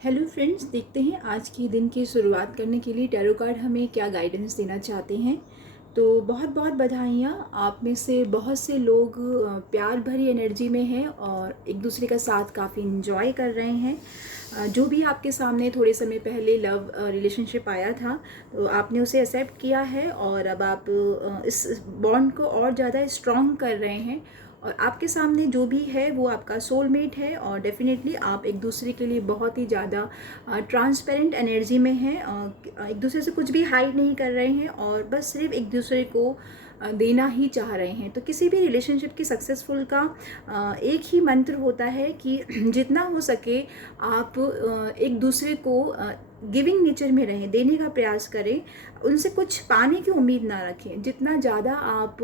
Hello friends, देखते हैं आज के दिन की शुरुआत करने के लिए टैरो कार्ड हमें क्या गाइडेंस देना चाहते हैं। तो बहुत बहुत बधाइयाँ। आप में से बहुत से लोग प्यार भरी एनर्जी में हैं और एक दूसरे का साथ काफ़ी इन्जॉय कर रहे हैं। जो भी आपके सामने थोड़े समय पहले लव रिलेशनशिप आया था, तो आपने उसे एक्सेप्ट किया है और अब आप इस बॉन्ड को और ज़्यादा स्ट्रॉन्ग कर रहे हैं। और आपके सामने जो भी है वो आपका सोलमेट है और डेफिनेटली आप एक दूसरे के लिए बहुत ही ज़्यादा ट्रांसपेरेंट एनर्जी में हैं। एक दूसरे से कुछ भी हाइड नहीं कर रहे हैं और बस सिर्फ एक दूसरे को देना ही चाह रहे हैं। तो किसी भी रिलेशनशिप की सक्सेसफुल का एक ही मंत्र होता है कि जितना हो सके आप एक दूसरे को गिविंग नेचर में रहें, देने का प्रयास करें, उनसे कुछ पाने की उम्मीद ना रखें। जितना ज़्यादा आप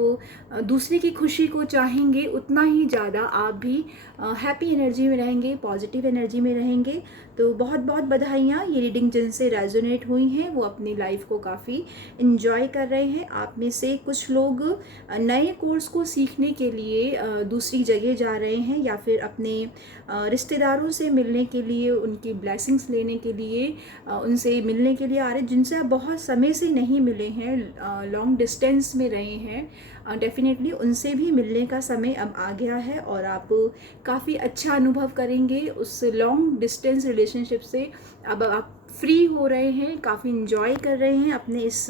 दूसरे की खुशी को चाहेंगे उतना ही ज़्यादा आप भी हैप्पी एनर्जी में रहेंगे, पॉजिटिव एनर्जी में रहेंगे। तो बहुत बहुत बधाइयाँ। ये रीडिंग जिनसे रेजोनेट हुई हैं वो अपनी लाइफ को काफ़ी इन्जॉय कर रहे हैं। आप में से कुछ लोग नए कोर्स को सीखने के लिए दूसरी जगह जा रहे हैं या फिर अपने रिश्तेदारों से मिलने के लिए, उनकी ब्लेसिंग्स लेने के लिए, उनसे मिलने के लिए आ रहे हैं जिनसे आप बहुत समय से नहीं मिले हैं, लॉन्ग डिस्टेंस में रहे हैं। डेफिनेटली उनसे भी मिलने का समय अब आ गया है और आप काफ़ी अच्छा अनुभव करेंगे उस लॉन्ग डिस्टेंस रिलेशनशिप से। अब आप फ्री हो रहे हैं, काफ़ी इन्जॉय कर रहे हैं अपने इस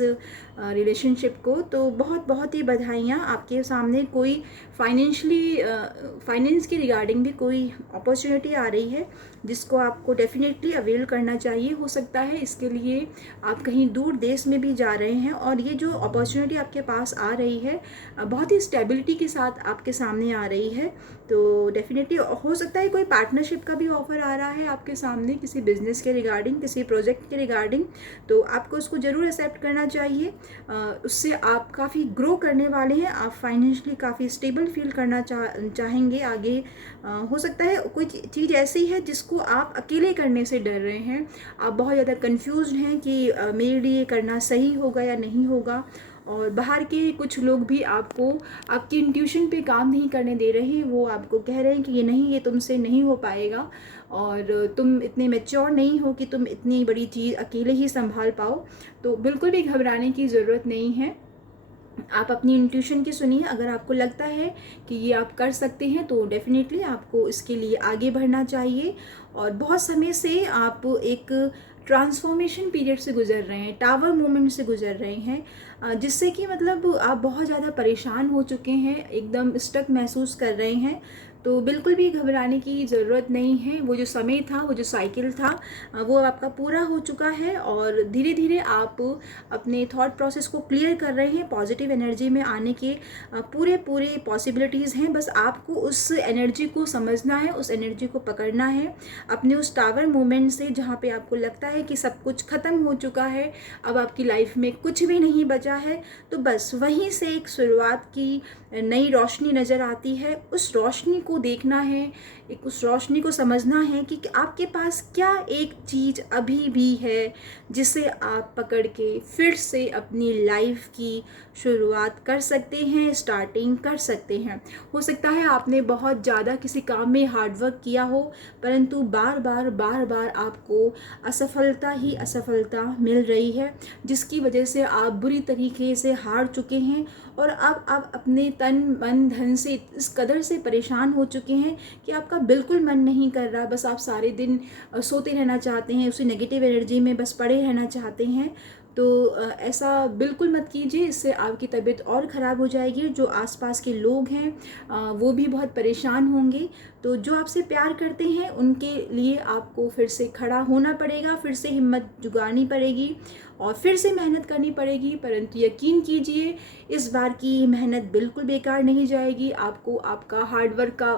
रिलेशनशिप को। तो बहुत बहुत ही बधाइयाँ। आपके सामने कोई फाइनेंस के रिगार्डिंग भी कोई अपॉर्चुनिटी आ रही है जिसको आपको डेफिनेटली अवेल करना चाहिए। हो सकता है इसके लिए आप कहीं दूर देश में भी जा रहे हैं और ये जो अपॉर्चुनिटी आपके पास आ रही है बहुत ही स्टेबिलिटी के साथ आपके सामने आ रही है। तो डेफिनेटली हो सकता है कोई पार्टनरशिप का भी ऑफ़र आ रहा है आपके सामने, किसी बिजनेस के रिगार्डिंग, किसी प्रोजेक्ट के रिगार्डिंग। तो आपको उसको ज़रूर एक्सेप्ट करना चाहिए। उससे आप काफ़ी ग्रो करने वाले हैं, आप फाइनेंशियली काफ़ी स्टेबल फील करना चाहेंगे आगे। हो सकता है कोई चीज़ ऐसी है जिसको आप अकेले करने से डर रहे हैं, आप बहुत ज़्यादा कंफ्यूज्ड हैं कि मेरे लिए करना सही होगा या नहीं होगा। और बाहर के कुछ लोग भी आपको आपकी इंट्यूशन पे काम नहीं करने दे रहे हैं। वो आपको कह रहे हैं कि ये नहीं, ये तुमसे नहीं हो पाएगा और तुम इतने मैच्योर नहीं हो कि तुम इतनी बड़ी चीज़ अकेले ही संभाल पाओ। तो बिल्कुल भी घबराने की ज़रूरत नहीं है। आप अपनी इंट्यूशन की सुनिए। अगर आपको लगता है कि ये आप कर सकते हैं तो डेफिनेटली आपको इसके लिए आगे बढ़ना चाहिए। और बहुत समय से आप एक ट्रांसफॉर्मेशन पीरियड से गुजर रहे हैं, टावर मोमेंट से गुजर रहे हैं, जिससे कि मतलब आप बहुत ज़्यादा परेशान हो चुके हैं, एकदम स्टक महसूस कर रहे हैं। तो बिल्कुल भी घबराने की ज़रूरत नहीं है। वो जो समय था, वो जो साइकिल था, वो आपका पूरा हो चुका है और धीरे धीरे आप अपने थॉट प्रोसेस को क्लियर कर रहे हैं। पॉजिटिव एनर्जी में आने के पूरे पूरे पॉसिबिलिटीज़ हैं। बस आपको उस एनर्जी को समझना है, उस एनर्जी को पकड़ना है। अपने उस टावर मोमेंट से जहाँ पे आपको लगता है कि सब कुछ ख़त्म हो चुका है, अब आपकी लाइफ में कुछ भी नहीं बचा है, तो बस वहीं से एक शुरुआत की नई रोशनी नज़र आती है। उस रोशनी को देखना है, एक उस रोशनी को समझना है कि आपके पास क्या एक चीज़ अभी भी है जिसे आप पकड़ के फिर से अपनी लाइफ की शुरुआत कर सकते हैं, स्टार्टिंग कर सकते हैं। हो सकता है आपने बहुत ज़्यादा किसी काम में हार्डवर्क किया हो, परंतु बार बार आपको असफलता ही असफलता मिल रही है, जिसकी वजह से आप बुरी तरीके से हार चुके हैं और अब आप अपने तन मन धन से इस कदर से परेशान हो चुके हैं कि आपका बिल्कुल मन नहीं कर रहा। बस आप सारे दिन सोते रहना चाहते हैं, उसी नेगेटिव एनर्जी में बस पड़े रहना चाहते हैं। तो ऐसा बिल्कुल मत कीजिए, इससे आपकी तबीयत और ख़राब हो जाएगी। जो आसपास के लोग हैं वो भी बहुत परेशान होंगे। तो जो आपसे प्यार करते हैं उनके लिए आपको फिर से खड़ा होना पड़ेगा, फिर से हिम्मत जुटानी पड़ेगी और फिर से मेहनत करनी पड़ेगी। परंतु यकीन कीजिए, इस बार की मेहनत बिल्कुल बेकार नहीं जाएगी। आपको आपका हार्डवर्क का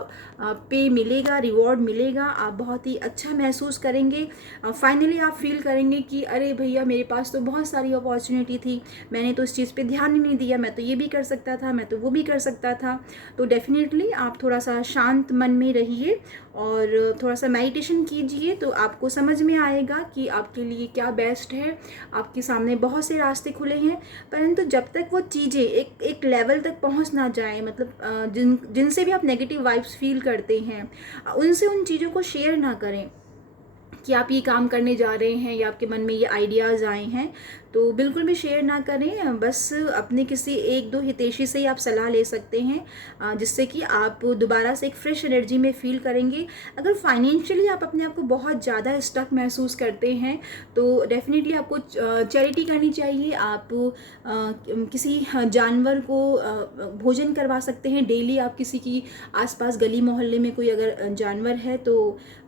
पे मिलेगा, रिवॉर्ड मिलेगा। आप बहुत ही अच्छा महसूस करेंगे। फाइनली आप फील करेंगे कि अरे भैया, मेरे पास तो बहुत सारी अपॉर्चुनिटी थी, मैंने तो इस चीज़ पे ध्यान ही नहीं दिया, मैं तो ये भी कर सकता था, मैं तो वो भी कर सकता था। तो डेफिनेटली आप थोड़ा सा शांत मन में रहिए और थोड़ा सा मेडिटेशन कीजिए, तो आपको समझ में आएगा कि आपके लिए क्या बेस्ट है। आपके सामने बहुत से रास्ते खुले हैं, परंतु जब तक वो चीज़ें एक लेवल तक पहुंच ना जाए, मतलब जिनसे भी आप नेगेटिव वाइब्स फील करते हैं, उनसे उन चीज़ों को शेयर ना करें। कि आप ये काम करने जा रहे हैं या आपके मन में ये आइडियाज़ आए हैं, तो बिल्कुल भी शेयर ना करें। बस अपने किसी एक दो हितैषी से ही आप सलाह ले सकते हैं, जिससे कि आप दोबारा से एक फ्रेश एनर्जी में फ़ील करेंगे। अगर फाइनेंशियली आप अपने आप को बहुत ज़्यादा स्टक महसूस करते हैं तो डेफ़िनेटली आपको चैरिटी करनी चाहिए। आप किसी जानवर को भोजन करवा सकते हैं डेली। आप किसी की आसपास गली मोहल्ले में कोई अगर जानवर है तो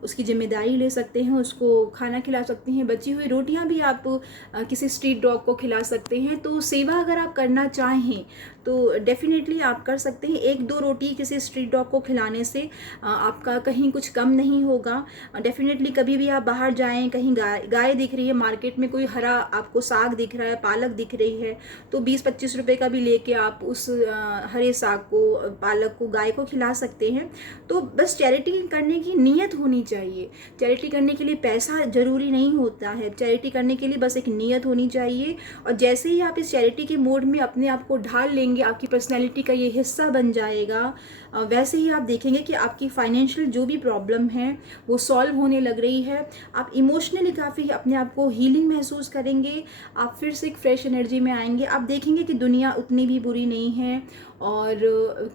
उसकी जिम्मेदारी ले सकते हैं, उसको खाना खिला सकते हैं। बची हुई रोटियां भी आप किसी स्ट्रीट डॉग को खिला सकते हैं। तो सेवा अगर आप करना चाहें तो डेफ़िनेटली आप कर सकते हैं। एक दो रोटी किसी स्ट्रीट डॉग को खिलाने से आपका कहीं कुछ कम नहीं होगा। डेफ़िनेटली कभी भी आप बाहर जाएं, कहीं गाय दिख रही है मार्केट में, कोई हरा आपको साग दिख रहा है, पालक दिख रही है, तो 20-25 रुपए का भी लेके आप उस हरे साग को, पालक को गाय को खिला सकते हैं। तो बस चैरिटी करने की नीयत होनी चाहिए। चैरिटी करने के लिए पैसा ज़रूरी नहीं होता है, चैरिटी करने के लिए बस एक नीयत होनी चाहिए। और जैसे ही आप इस चैरिटी के मोड में अपने आप को ढाल लेंगे, आपकी पर्सनैलिटी का ये हिस्सा बन जाएगा, वैसे ही आप देखेंगे कि आपकी फाइनेंशियल जो भी प्रॉब्लम है वो सॉल्व होने लग रही है। आप इमोशनली काफ़ी अपने आप को हीलिंग महसूस करेंगे, आप फिर से एक फ्रेश एनर्जी में आएंगे। आप देखेंगे कि दुनिया उतनी भी बुरी नहीं है और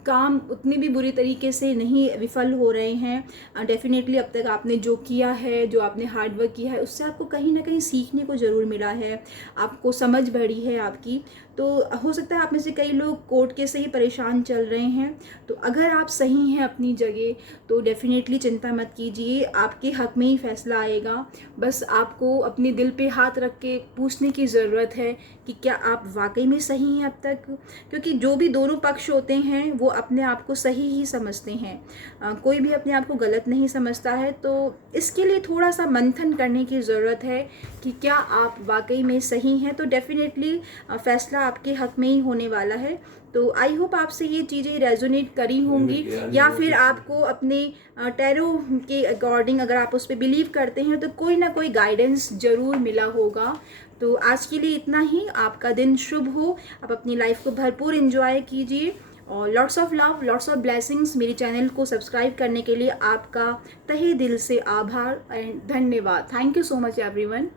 काम उतने भी बुरी तरीके से नहीं विफल हो रहे हैं। डेफ़िनेटली अब तक आपने जो किया है, जो आपने हार्ड वर्क किया है, उससे आपको कहीं ना कहीं सीखने को ज़रूर मिला है, आपको समझ बढ़ी है आपकी। तो हो सकता है आप में से कई लोग कोर्ट केस से ही परेशान चल रहे हैं। तो अगर आप सही हैं अपनी जगह तो डेफ़िनेटली चिंता मत कीजिए, आपके हक़ में ही फ़ैसला आएगा। बस आपको अपने दिल पे हाथ रख के पूछने की ज़रूरत है कि क्या आप वाकई में सही हैं अब तक। क्योंकि जो भी दोनों पक्ष होते हैं वो अपने आप को सही ही समझते हैं, कोई भी अपने आप को गलत नहीं समझता है। तो इसके लिए थोड़ा सा मंथन करने की ज़रूरत है कि क्या आप वाकई में सही हैं। तो डेफ़िनेटली फ़ैसला आपके हक़ में ही होने वाला है। तो आई होप आपसे ये चीज़ें रेजोनेट करी होंगी, या फिर आपको अपने टैरो के अकॉर्डिंग अगर आप उस पर बिलीव करते हैं तो कोई ना कोई गाइडेंस ज़रूर मिला होगा। तो आज के लिए इतना ही। आपका दिन शुभ हो, आप अपनी लाइफ को भरपूर एंजॉय कीजिए और lots of love, lots of blessings. मेरे चैनल को सब्सक्राइब करने के लिए आपका तहे दिल से आभार एंड धन्यवाद। Thank you so much everyone.